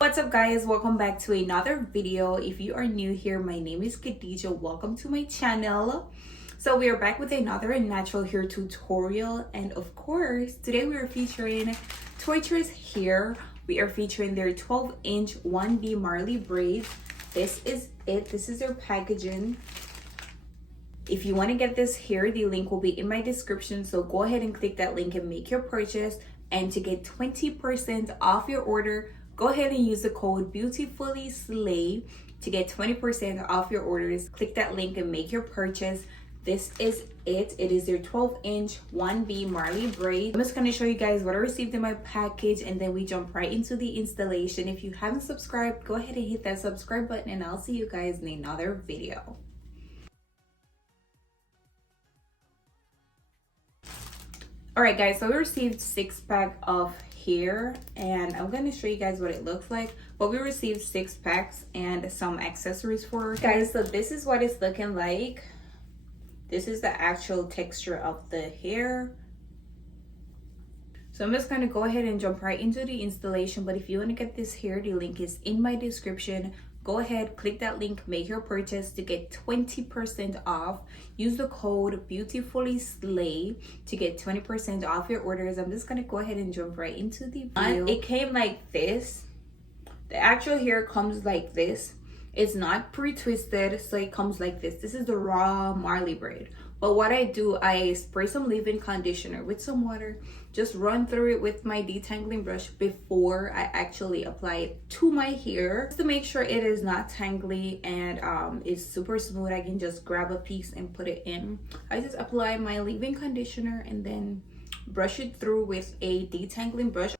What's up guys, welcome back to another video. If you are new here, my name is Khadija. Welcome to my channel. So we are back with another natural hair tutorial, and of course today we are featuring Toyotress Hair. We are featuring their 12-inch 1B Marley braids. This is it. This is their packaging. If you want to get this hair, the link will be in my description, so go ahead and click that link and make your purchase. And to get 20% off your order, go ahead and use the code Beautifully Slay to get 20% off your orders. Click that link and make your purchase. This is it. It is their 12-inch 1B Marley braid. I'm just going to show you guys what I received in my package, and then we jump right into the installation. If you haven't subscribed, go ahead and hit that subscribe button, and I'll see you guys in another video. Alright guys, so we received 6-pack of hair, and I'm going to show you guys what it looks like. But we received 6 packs and some accessories for it. Guys, so this is what it's looking like. This is the actual texture of the hair. So I'm just going to go ahead and jump right into the installation. But if you want to get this hair, the link is in my description. Go ahead, click that link, make your purchase to get 20% off. Use the code Beautifully Slay to get 20% off your orders. I'm just gonna go ahead and jump right into the video. It came like this. The actual hair comes like this. It's not pre-twisted, so it comes like this. This is the raw Marley braid. But what I do, I spray some leave-in conditioner with some water, just run through it with my detangling brush before I actually apply it to my hair, just to make sure it is not tangly and it's super smooth. I can just grab a piece and put it in. I just apply my leave-in conditioner and then brush it through with a detangling brush.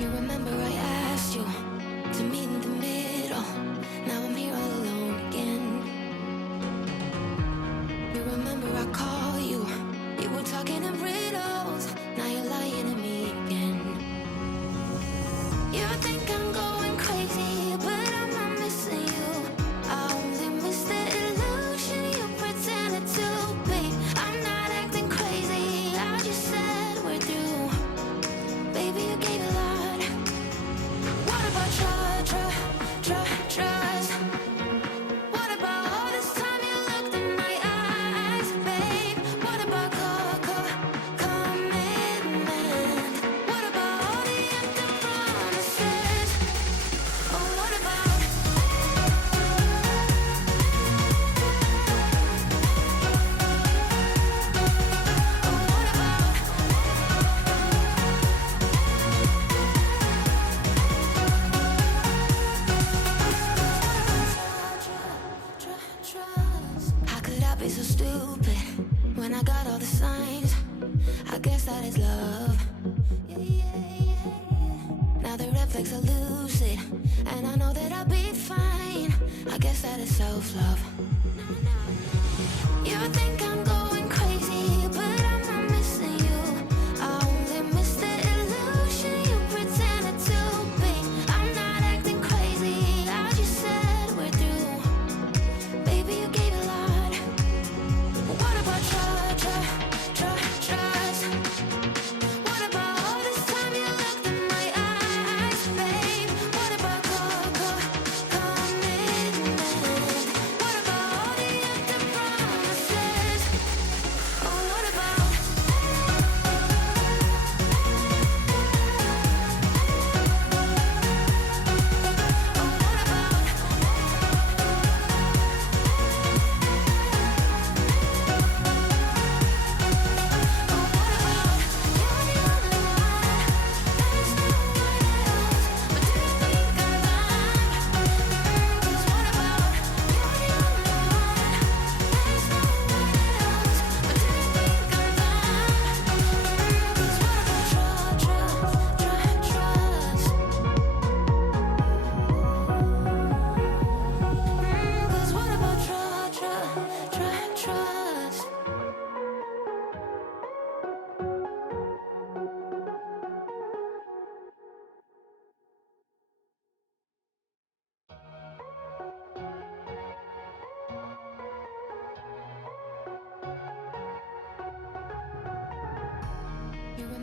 You remember I asked you to meet in the middle. Now I'm here all alone again. You remember I called you. You were talking in riddles. Now you're lying to me again. You think I'm going crazy, but I'm not missing you. I only miss the illusion you pretended to be. I'm not acting crazy. I just said we're through. Baby, you gave a lot. What about trust? What about all this time you looked in my eyes, babe? What about commitment? What about all the empty promises? Oh, what about? Oh, what about? How could I be so stupid when I got all the signs? I guess that is love. Now the red flags are lucid, and I know that I'll be fine. I guess that is self-love. You think I'm going crazy, but I'm not missing you. I only miss the illusion you pretended to be. I'm not acting crazy. I just said we're through. Baby, you gave a lot. What about trust? What about all this time you looked in my eyes, babe? What about commitment? What about all the empty promises?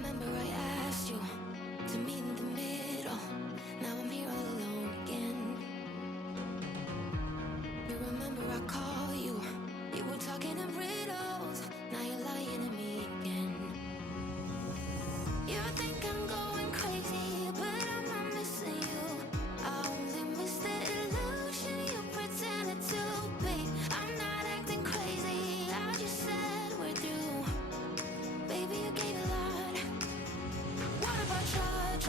remember I asked you to meet in the middle. Now I'm here all alone again. You remember I call you. You were talking in riddles. Now you're lying to me again. You think I'm going crazy, but I'm not missing you. I only miss the illusion you pretended to be. I'm not acting crazy, I just said we're through. Baby, you gave a lot. What about trust?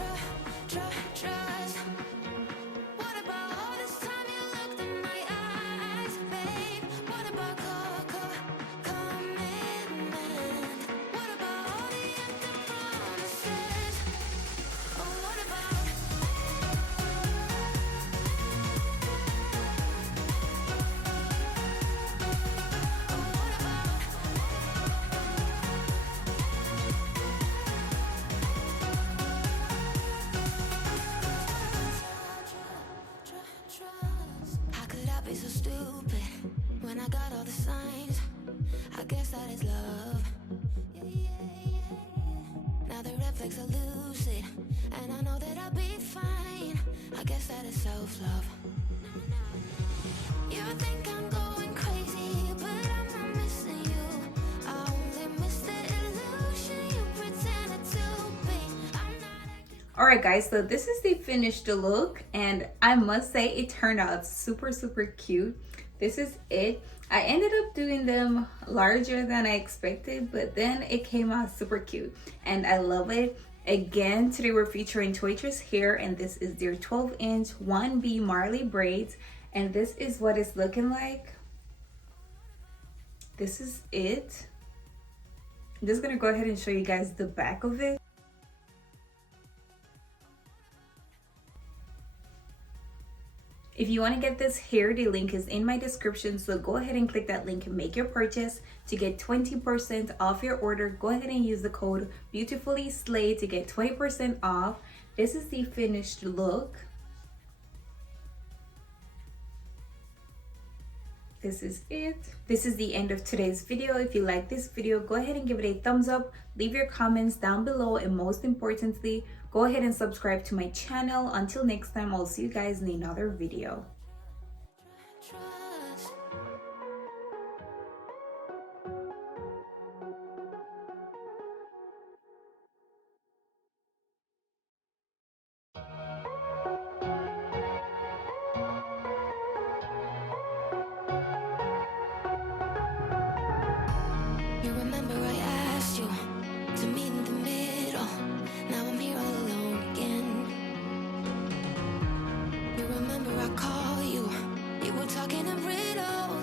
What about all this time you looked in my eyes, babe? What about commitment? What about all the empty promises? Oh, what about? Oh, what about? Trust. How could I be so stupid when I got all the signs? I guess that is love. Yeah. Now the red flags are lucid, and I know that I'll be fine. I guess that is self-love. You think I'm going crazy, but I'm not missing you. I only miss the illusion you pretended to be. I'm not acting. Alright guys, so this is the finished look, and I must say it turned out super cute. This is it. I ended up doing them larger than I expected, but then it came out super cute and I love it. Again, today we're featuring Toyotress Hair, and this is their 12-inch 1B Marley braids, and this is what it's looking like. This is it. I'm just gonna go ahead and show you guys the back of it. If you want to get this hair, the link is in my description, so go ahead and click that link and make your purchase. To get 20% off your order, go ahead and use the code Beautifully Slay to get 20% off. This is the finished look. This is it. This is the end of today's video. If you like this video, go ahead and give it a thumbs up, leave your comments down below, and most importantly, go ahead and subscribe to my channel. Until next time, I'll see you guys in another video. Trust. You remember I asked you to meet in the middle. Now I'm here all alone again. You remember I call you. You were talking in riddles.